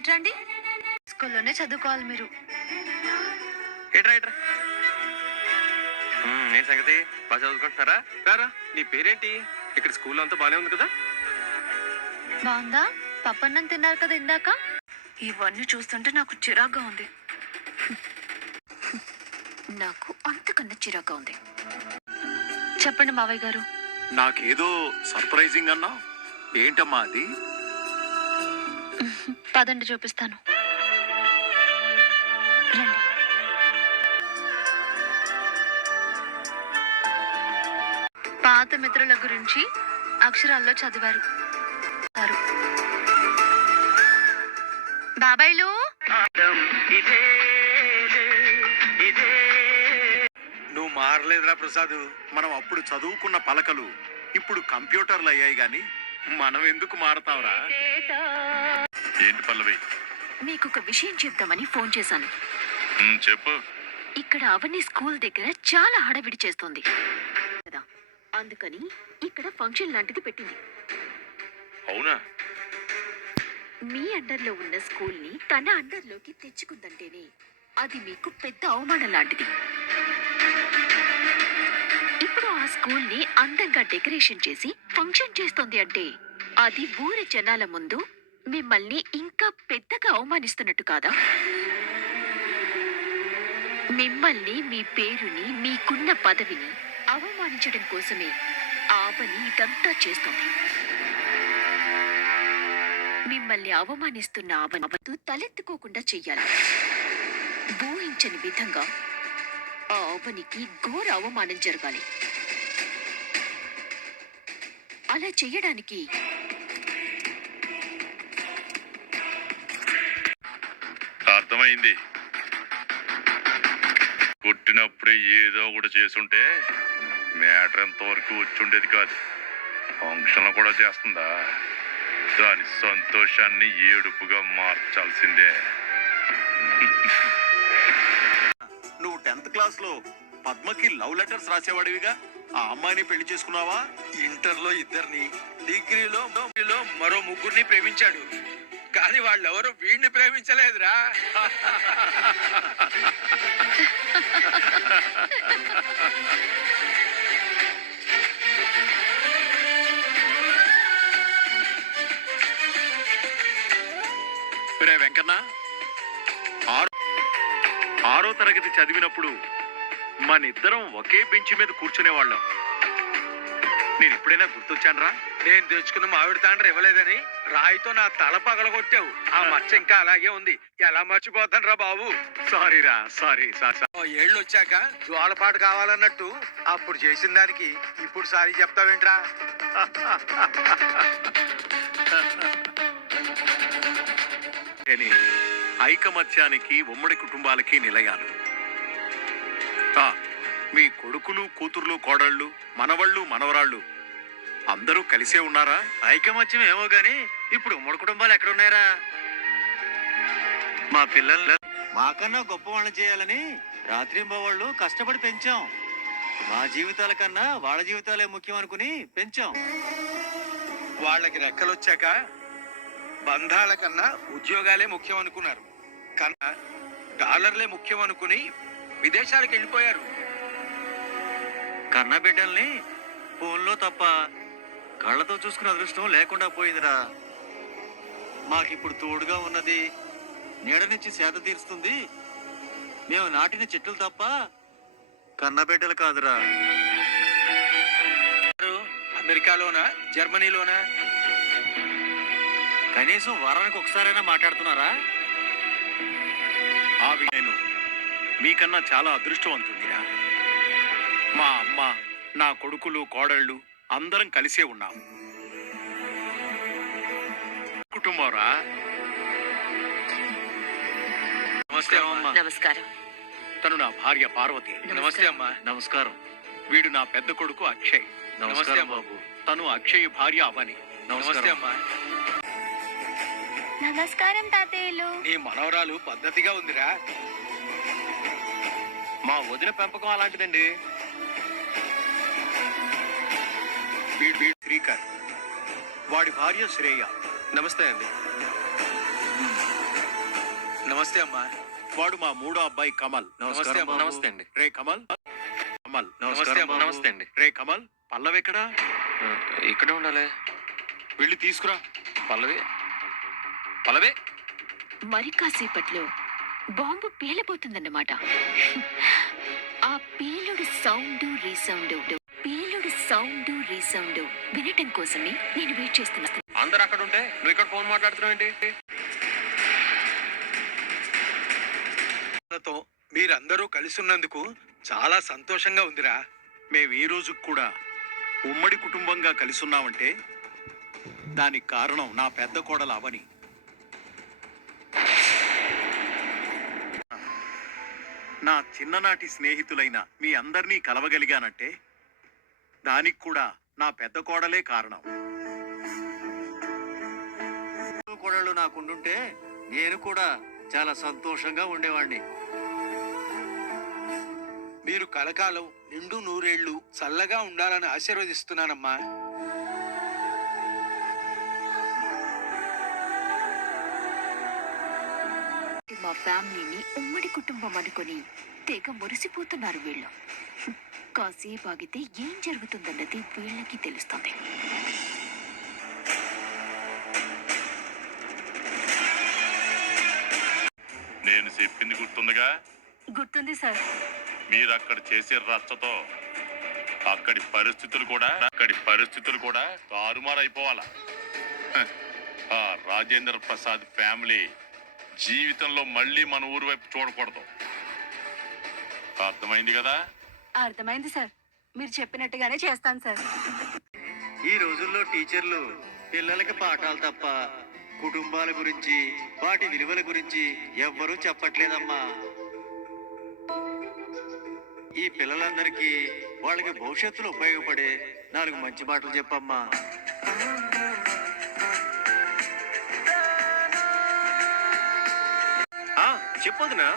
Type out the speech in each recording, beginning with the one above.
ఇట్రండి. స్కూల్లోనే చదువుకోవాలి మీరు. ఏట్రా ఏట్రా ఏం సంగతి? బాగా చదువుకుంటున్నారా? రారా, నీ పేరేంటి? ఇక్కడ స్కూల్లో అంతా బానే ఉంది కదా? బాగుందా? పప్పన్నం తిన్నారు కదా ఇందాక. ఇవన్నీ చూస్తుంటే నాకు చిరాగ్గా ఉంది. నాకు అంతకన్నా చిరాగ్గా ఉంది. చెప్పండి మావయ్య గారు. నాకేదో సర్ప్రైజింగ్ అన్నా. ఏంటమ్మా అది? పదండి చూపిస్తాను. రండి. పాత మిత్రుల గురించి అక్షరాల్లో చదివారు. బాబాయ్లు, నువ్వు మారలేదురా ప్రసాద్. మనం అప్పుడు చదువుకున్న పలకలు ఇప్పుడు కంప్యూటర్లు అయ్యాయి గాని మనం ఎందుకు మారతాంరా? ఏంటి పల్లవి? మీకు ఒక విషయం చెప్దామని ఫోన్ చేశాను. చెప్పు. ఇక్కడ అవని స్కూల్ దగ్గర చాలా హడావిడి చేస్తోంది కదా, అందుకని ఇక్కడ ఫంక్షన్ లాంటిది పెట్టింది. అవునా? మీ అండర్లో ఉన్న స్కూల్ ని తన అండర్లోకి తెచ్చుకుందంటేనే అది మీకు పెద్ద అవమానం లాంటిది. ఇప్పుడు ఆ స్కూల్ ని అందంగా డెకరేషన్ చేసి ఫంక్షన్ చేస్తోంది అంటే అది ఊరి జనాల ముందు మిమ్మల్ని ఇంకా పెద్దగా అవమానిస్తున్నట్టు కాదా? మిమ్మల్ని, మీ పేరుని, మీకున్న పదవిని అవమానించడం కోసమే ఆవని ఇదంతా చేస్తోంది. మిమ్మల్ని అవమానిస్తున్న ఆవని తలెత్తుకోకుండా చెయ్యాలి. ఊహించని విధంగా ఆ ఆవనికి ఘోర అవమానం జరగాలి. అలా చెయ్యడానికి అర్థమైంది. కొట్టినప్పుడే ఏదో ఒకటి చేసుంటే మ్యాటర్ ఎంతవరకు వచ్చుండేది కాదు. ఫంక్షన్లు కూడా చేస్తుందా? దాని సంతోషాన్ని ఏడుపుగా మార్చాల్సిందే. నువ్వు 10th క్లాస్ లో పద్మకి లవ్ లెటర్స్ రాసేవాడివిగా. ఆ అమ్మాయిని పెళ్లి చేసుకున్నావా? ఇంటర్లో ఇద్దరిని, డిగ్రీలో మరో ముగ్గురిని ప్రేమించాడు. కానీ వాళ్ళెవరూ వీడిని ప్రేమించలేదురా. రే వెంకన్న, 6వ తరగతి చదివినప్పుడు మనిద్దరం ఒకే బెంచ్ మీద కూర్చునేవాళ్ళం. నేను ఎప్పుడైనా గుర్తొచ్చానరా? నేను తెచ్చుకున్న మామిడి తాండ్ర ఇవ్వలేదని రాయితో నా తల పగలగొట్టావు. ఆ మచ్చ ఇంకా అలాగే ఉంది. ఎలా మర్చిపోతాను రా బాబు. సారీరా, సారీ. ఏళ్ళు వచ్చాక జోలపాటు కావాలన్నట్టు అప్పుడు చేసిన దానికి ఇప్పుడు సారీ చెప్తావేంట్రా? ఐకమత్యానికి ఉమ్మడి కుటుంబాలకి నిలయాలు. మీ కొడుకులు, కూతుర్లు, కోడళ్ళు, మనవళ్ళు, మనవరాళ్ళు అందరూ కలిసే ఉన్నారా? ఐకమత్యం ఏమో గాని ఇప్పుడు ఉమ్మడి కుటుంబాలు ఎక్కడున్నాయరా? మా పిల్లలు మాకన్నా గొప్ప వాళ్ళని చేయాలని రాత్రింబవళ్ళు కష్టపడి పెంచాం. మా జీవితాల కన్నా వాళ్ళ జీవితాలే ముఖ్యం అనుకుని పెంచాం. వాళ్ళకి రెక్కలు వచ్చాక బంధాల కన్నా ఉద్యోగాలే ముఖ్యం అనుకున్నారు. కన్నా డాలర్లే ముఖ్యం అనుకుని విదేశాలకు వెళ్ళిపోయారు. కన్న బిడ్డల్ని ఫోన్లో తప్ప కళ్ళతో చూసుకునే అదృష్టం లేకుండా పోయిందిరా. మాకిప్పుడు తోడుగా ఉన్నది, నీడనిచ్చి సేద తీరుస్తుంది మేము నాటిన చెట్లు తప్ప కన్నబిడ్డలు కాదురా. అమెరికాలోనా, జర్మనీలోనా? కనీసం వారానికి ఒకసారైనా మాట్లాడుతున్నారా? నేను మీకన్నా చాలా అదృష్టవంతుందిరా. మా అమ్మ, నా కొడుకులు, కోడళ్ళు అందరం కలిసే ఉన్నాం. కుటుంబంరా. నమస్తే అమ్మా. నమస్కారం. తను నా భార్య పార్వతి. నమస్తే అమ్మా. నమస్కారం. వీడు నా పెద్ద కొడుకు అక్షయ్. నమస్తే బాబు. తను అక్షయ్ భార్య అవని. నమస్తే అమ్మా. నమస్కారం తాతయ్యలు. నీ మనవరాలు పద్ధతిగా ఉందిరా. మా వదిన పెంపకం అలాంటిదండి. వీడు శ్రీకర్, వాడి భార్య శ్రేయ. నమస్తే అండి. నమస్తే అమ్మా. వాడు మా మూడో అబ్బాయి కమల్. నమస్కారం బాబు. నమస్తే అండి. రే కమల్. కమల్. నమస్కారం బాబు. నమస్తే అండి. రే కమల్, పల్లవెక్కడా? ఇక్కడే ఉండాలి. వెళ్ళి తీసుకురా. పల్లవి పల్లవి మరి కాసేపట్లో బాంబు పేలిపోతుందన్నమాట. ఆ పేలుడు సౌండ్ రీసౌండ్ వినటం కోసమే నేను వెయిట్ చేస్తున్నా. అందరు అక్కడ ఉంటే నువ్వు ఇక్కడ ఫోన్ మాట్లాడుతున్నావు ఏంటి? తో మీరందరూ కలిసి ఉన్నందుకు చాలా సంతోషంగా ఉందిరా. మేము ఈ రోజు కూడా ఉమ్మడి కుటుంబంగా కలిసి ఉన్నామంటే దానికి కారణం నా పెద్ద కోడలు అవని. నా చిన్ననాటి స్నేహితులైన మీ అందరినీ కలవగలిగానంటే దానికి కూడా నా పెద్ద కోడలే కారణం. కోడళ్ళు నాకుండుంటే నేను కూడా చాలా సంతోషంగా ఉండేవాడిని. మీరు కలకాలం నిండు నూరేళ్లు చల్లగా ఉండాలని ఆశీర్వదిస్తున్నానమ్మా. మా ఫ్యామిలీని ఉమ్మడి కుటుంబం అనుకుని తెగ మురిసిపోతున్నారు వీళ్ళు. కాసేపు ఆగితే ఏం జరుగుతుందన్నది వీళ్ళకి తెలుస్తుంది. నేను చెప్పింది గుర్తుందిగా? గుర్తుంది సార్. మీరు అక్కడ చేసే రచ్చతో అక్కడి పరిస్థితులు కూడా తారుమారైపోవాలా. ఆ రాజేంద్ర ప్రసాద్ ఫ్యామిలీ జీవితంలో మళ్ళీ మన ఊరు వైపు చూడకూడదు. అర్థమైంది కదా? అర్థమైంది సార్. మీరు చెప్పినట్టుగానే చేస్తాను సార్. ఈ రోజుల్లో టీచర్లు పిల్లలకి పాఠాలు తప్ప కుటుంబాల గురించి వాటి విలువల గురించి ఎవ్వరూ చెప్పట్లేదమ్మా. ఈ పిల్లలందరికీ వాళ్ళకి భవిష్యత్తులో ఉపయోగపడే 4 మంచి మాటలు చెప్పమ్మా. చెప్పొద్దునా?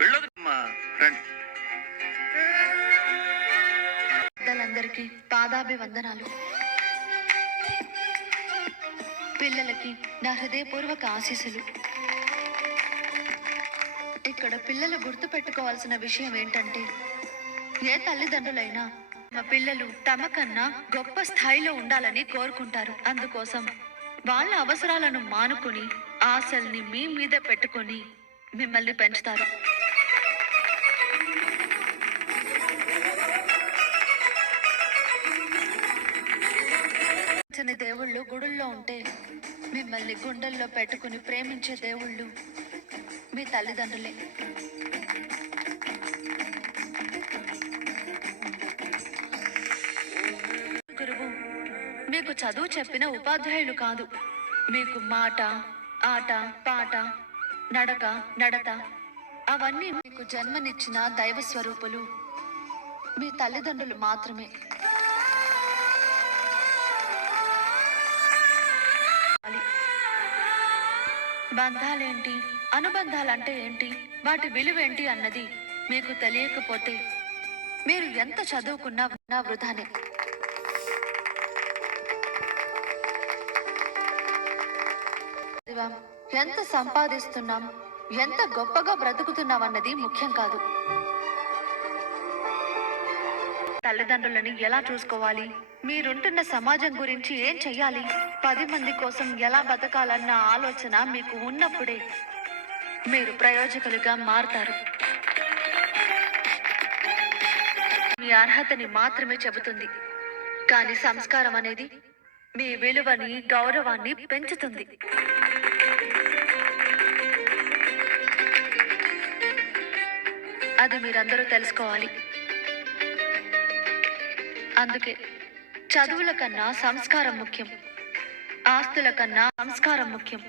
వెళ్ళొద్దమ్మా, రండి. పెద్దలందరికీ పాదాభివందనాలు. పిల్లలకి నా హృదయపూర్వక ఆశీస్సులు. ఇక్కడ పిల్లలు గుర్తు పెట్టుకోవాల్సిన విషయం ఏంటంటే, ఏ తల్లిదండ్రులైనా మా పిల్లలు తమ కన్నా గొప్ప స్థాయిలో ఉండాలని కోరుకుంటారు. అందుకోసం వాళ్ళ అవసరాలను మానుకొని ఆశల్ని మీ మీద పెట్టుకొని మిమ్మల్ని పెంచుతారు. దేవుళ్ళు గుడుల్లో ఉంటే మిమ్మల్ని గుండెల్లో పెట్టుకుని ప్రేమించే దేవుళ్ళు మీ తల్లిదండ్రులే. గురువు మీకు చదువు చెప్పిన ఉపాధ్యాయులు కాదు. మీకు మాట, ఆట, పాట, నడత అవన్నీ మీకు జన్మనిచ్చిన దైవ స్వరూపులు మీ తల్లిదండ్రులు మాత్రమే. బంధాలేంటి, అనుబంధాలంటే ఏంటి, వాటి విలువేంటి అన్నది మీకు తెలియకపోతే మీరు ఎంత చదువుకున్నా వృధానే. ఎంత సంపాదిస్తున్నాం, ఎంత గొప్పగా బ్రతుకుతున్నాం అన్నది ముఖ్యం కాదు. తల్లిదండ్రులని ఎలా చూసుకోవాలి, మీరుంటున్న సమాజం గురించి ఏం చెయ్యాలి, 10 మంది కోసం ఎలా బతకాలన్న ఆలోచన మీకు ఉన్నప్పుడే మీరు ప్రయోజకులుగా మారుతారు. మీ అర్హతని మాత్రమే చెబుతుంది, కానీ సంస్కారం అనేది మీ విలువని, గౌరవాన్ని పెంచుతుంది. అది మీరందరూ తెలుసుకోవాలి. అందుకే చదువుల కన్నా సంస్కారం ముఖ్యం, ఆస్తుల కన్నా సంస్కారం ముఖ్యం,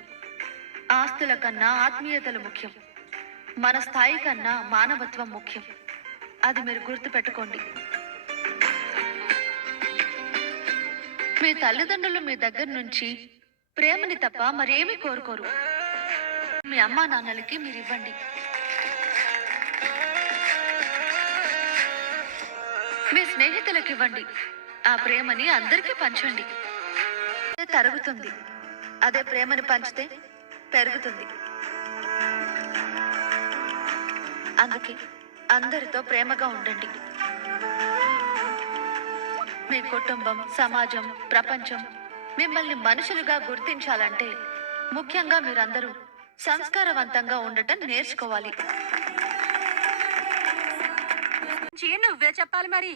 ఆస్తుల కన్నా ఆత్మీయతలు ముఖ్యం, మన స్థాయి కన్నా మానవత్వం ముఖ్యం. అది మీరు గుర్తుపెట్టుకోండి. మీ తల్లిదండ్రులు మీ దగ్గర నుంచి ప్రేమని తప్ప మరేమీ కోరుకోరు. మీ అమ్మా నాన్నలకి మీరు ఇవ్వండి. మీ స్నేహితులకు ఇవ్వండి. ఆ ప్రేమని అందరికీ పంచండి. తరుగుతుంది. అదే ప్రేమని పంచితే పెరుగుతుంది. అందుకే అందరితో ప్రేమగా ఉండండి. మీ కుటుంబం, సమాజం, ప్రపంచం మిమ్మల్ని మనుషులుగా గుర్తించాలంటే ముఖ్యంగా మీరందరూ సంస్కారవంతంగా ఉండటం నేర్చుకోవాలి. నువ్వే చెప్పాలి మరి.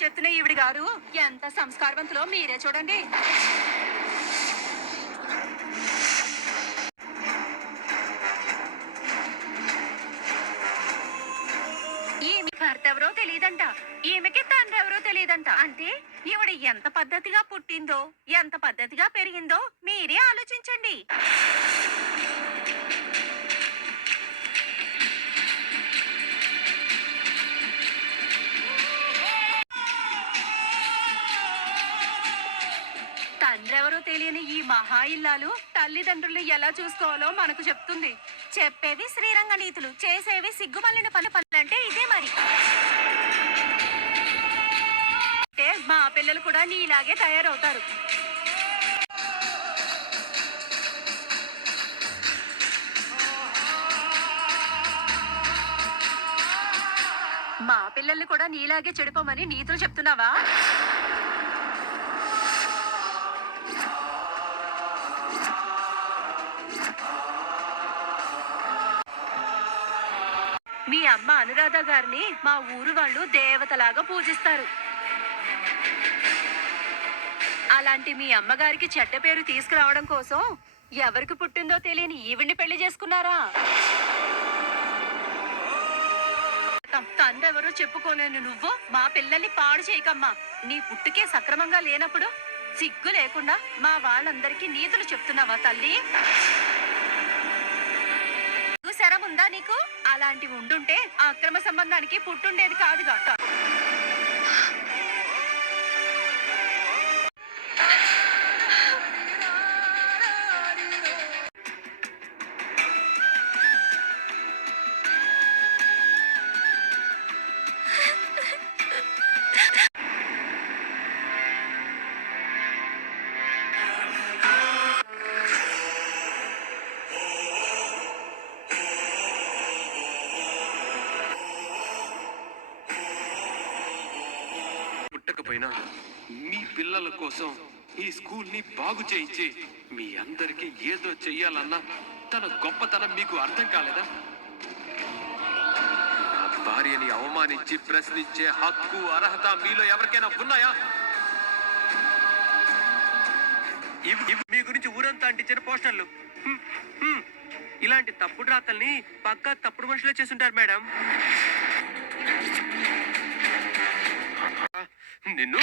చెప్తున్న ఈవిడి గారు ఎంత సంస్కారవంతులో మీరే చూడండి. ఈమె భర్త ఎవరో తెలియదంట, ఈమెకి తండ్రి ఎవరో తెలియదంట. అంటే ఈవిడ ఎంత పద్ధతిగా పుట్టిందో, ఎంత పద్ధతిగా పెరిగిందో మీరే ఆలోచించండి. తండ్రెవరో తెలియని ఈ మహా ఇల్లాలు తల్లిదండ్రులు ఎలా చూసుకోవాలో మనకు చెప్తుంది. చెప్పేవి శ్రీరంగ నీతులు, చేసేవి సిగ్గుమల్లిన పనులంటే ఇదే మరి. అంటే మా పిల్లలు కూడా నీలాగే తయారవుతారు. మా పిల్లల్ని కూడా నీలాగే చెడిపోమని నీతులు చెప్తున్నావా? మీ అమ్మ అనురాధ గారిని మా ఊరు వాళ్ళు దేవతలాగా పూజిస్తారు. అలాంటి మీ అమ్మగారికి చెడ్డ పేరు తీసుకురావడం కోసం ఎవరికి పుట్టిందో తెలియని ఈవిడ్ని పెళ్లి చేసుకున్నారా? తండ్రెవరో చెప్పుకోలేను నువ్వు మా పిల్లల్ని పాడు చేయకమ్మా. నీ పుట్టుకే సక్రమంగా లేనప్పుడు సిగ్గు లేకుండా మా వాళ్ళందరికీ నీతులు చెప్తున్నావా తల్లి? శరం ఉందా నీకు? అలాంటివి ఉండుంటే అక్రమ సంబంధానికి పుట్టుండేది కాదుగా. పుట్టకపోయినా మీ పిల్లల కోసం ఈ స్కూల్ ని బాగు చేయించి మీ అందరికీ ఏదో చెయ్యాలన్న తన గొప్పతనం మీకు అర్థం కాలేదా? నా భార్యని అవమానించి ప్రశ్నించే హక్కు, అర్హత మీలో ఎవరికైనా ఉన్నాయా? ఇవి మీ గురించి ఊరంతా అంటించిన పోస్టర్లు. ఇలాంటి తప్పుడు రాతల్ని పక్కా తప్పుడు మనుషులే చేస్తుంటారు మేడం. నిన్ను